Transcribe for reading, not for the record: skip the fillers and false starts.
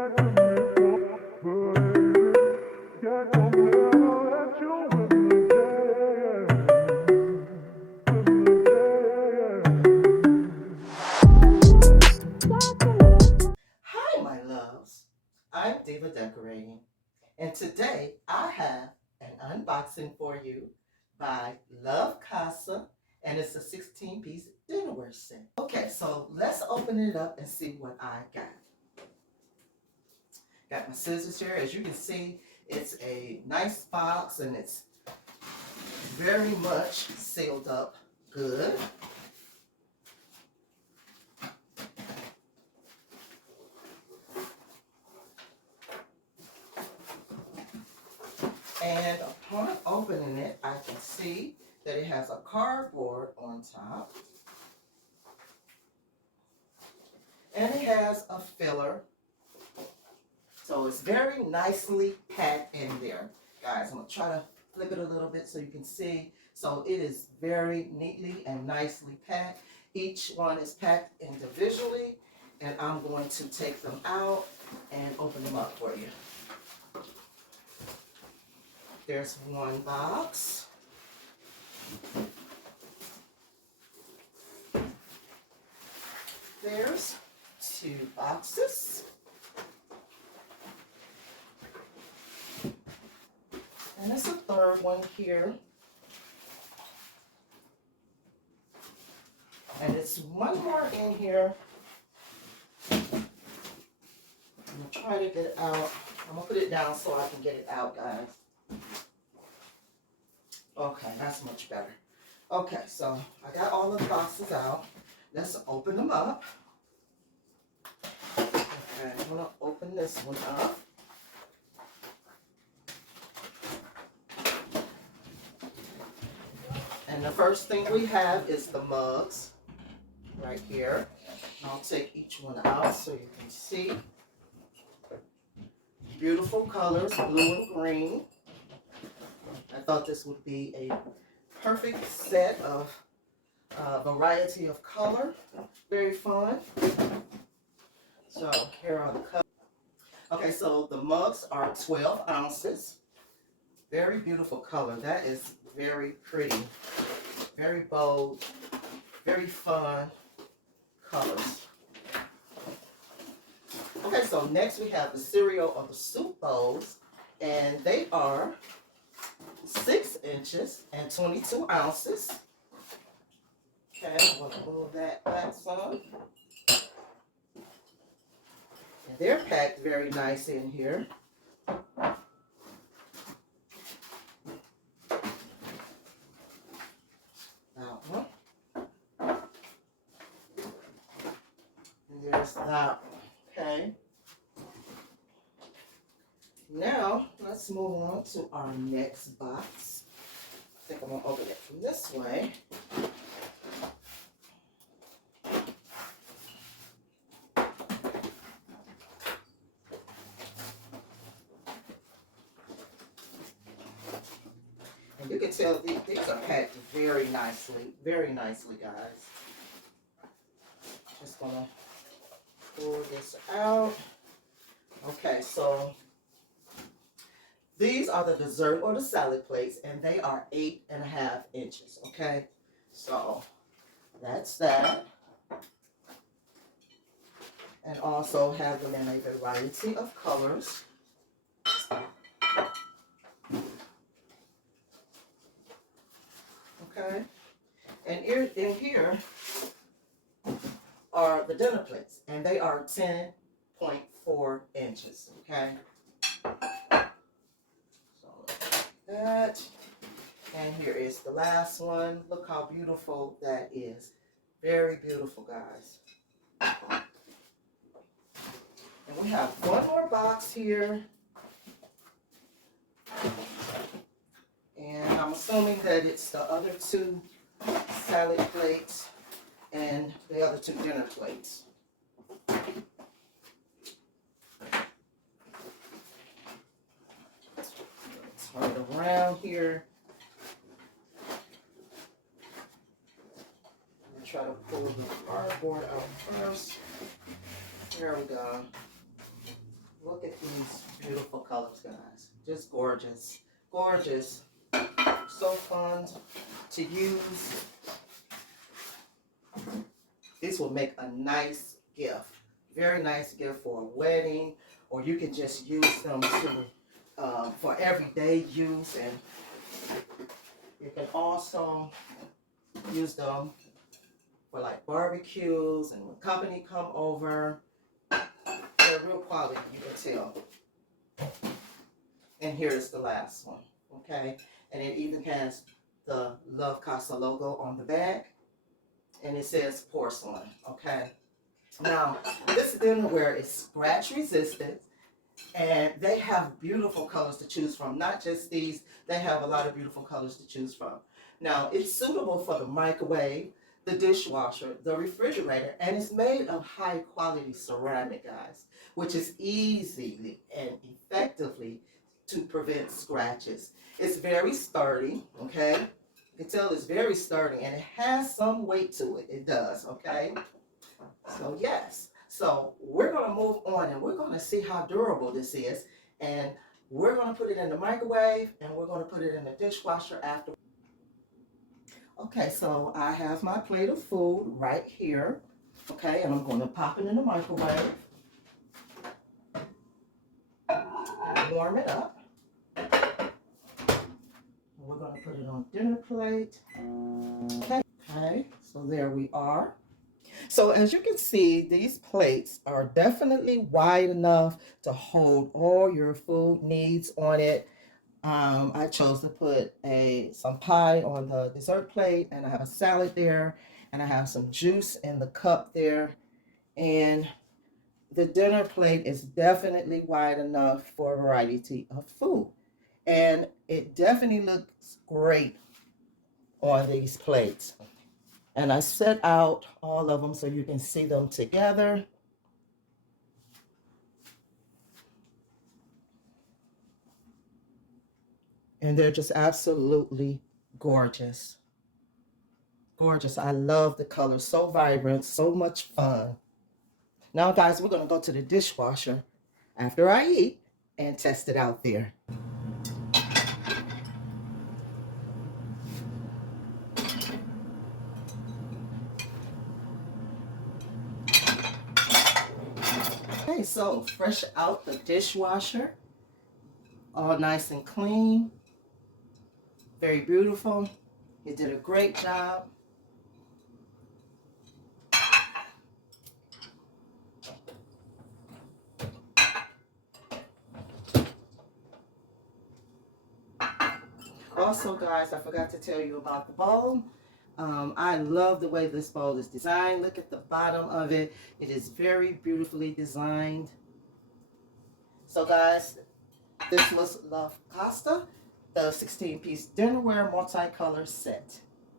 Hi, my loves. I'm Diva Decorating, and today I have an unboxing for you by Lovecasa, and it's a 16-piece dinnerware set. Okay, so let's open it up and see what I got. Got my scissors here. As you can see, it's a nice box, and it's very much sealed up good. And upon opening it, I can see that it has a cardboard on top. And it has a filler. So it's very nicely packed in there. Guys, I'm going to try to flip it a little bit so you can see. So it is very neatly and nicely packed. Each one is packed individually. And I'm going to take them out and open them up for you. There's one box. There's two boxes. And there's a third one here. And it's one more in here. I'm going to try to get it out. I'm going to put it down so I can get it out, guys. Okay, that's much better. Okay, so I got all the boxes out. Let's open them up. Okay, I'm going to open this one up. And the first thing we have is the mugs right here. I'll take each one out so you can see. Beautiful colors, blue and green. I thought this would be a perfect set of variety of color. Very fun. So here are the colors. Okay, so the mugs are 12 ounces. Very beautiful color. That is very pretty. Very bold. Very fun colors. Okay, so next we have the cereal or the soup bowls, and they are 6 inches and 22 ounces. Okay, I'm going to move that back some. And they're packed very nice in here. That one. And there's that one. Okay. Now, let's move on to our next box. I think I'm going to open it from this way. And you can tell these are packed very nicely, guys. Just going to pull this out. Okay, so these are the dessert or the salad plates, and they are 8.5 inches, okay? So that's that. And also have them in a variety of colors. Okay? And in here are the dinner plates, and they are 10.4 inches, okay? That, and here is the last one. Look how beautiful that is. Very beautiful, guys. And we have one more box here, and I'm assuming that it's the other 2 salad plates and the other 2 dinner plates. Turn it around here. I'm try to pull the cardboard out first. There we go. Look at these beautiful colors, guys. Just gorgeous. Gorgeous. So fun to use. This will make a nice gift. Very nice gift for a wedding, or you can just use them for everyday use. And you can also use them for like barbecues and when company come over. They're real quality, you can tell. And here's the last one, okay? And it even has the Lovecasa logo on the back, and it says porcelain, okay? Now, this dinnerware is scratch resistant, and they have beautiful colors to choose from. Not just these, they have a lot of beautiful colors to choose from. Now, it's suitable for the microwave, the dishwasher, the refrigerator, and it's made of high quality ceramic, guys, which is easily and effectively to prevent scratches. It's very sturdy, okay? You can tell it's very sturdy, and it has some weight to it. It does, okay? So yes, so we're going to move on, and we're going to see how durable this is, and we're going to put it in the microwave, and we're going to put it in the dishwasher after. Okay, so I have my plate of food right here, okay, and I'm going to pop it in the microwave, warm it up. We're going to put it on dinner plate. Okay, so there we are. So as you can see, these plates are definitely wide enough to hold all your food needs on it. I chose to put some pie on the dessert plate, and I have a salad there, and I have some juice in the cup there. And the dinner plate is definitely wide enough for a variety of food. And it definitely looks great on these plates. And I set out all of them so you can see them together. And they're just absolutely gorgeous. Gorgeous. I love the colors. So vibrant, so much fun. Now, guys, we're going to go to the dishwasher after I eat and test it out there. Okay, so fresh out the dishwasher. All nice and clean. Very beautiful. You did a great job. Also, guys, I forgot to tell you about the bowl. I love the way this bowl is designed. Look at the bottom of it. It is very beautifully designed. So, guys, this was Lovecasa, the 16-piece dinnerware multicolor set.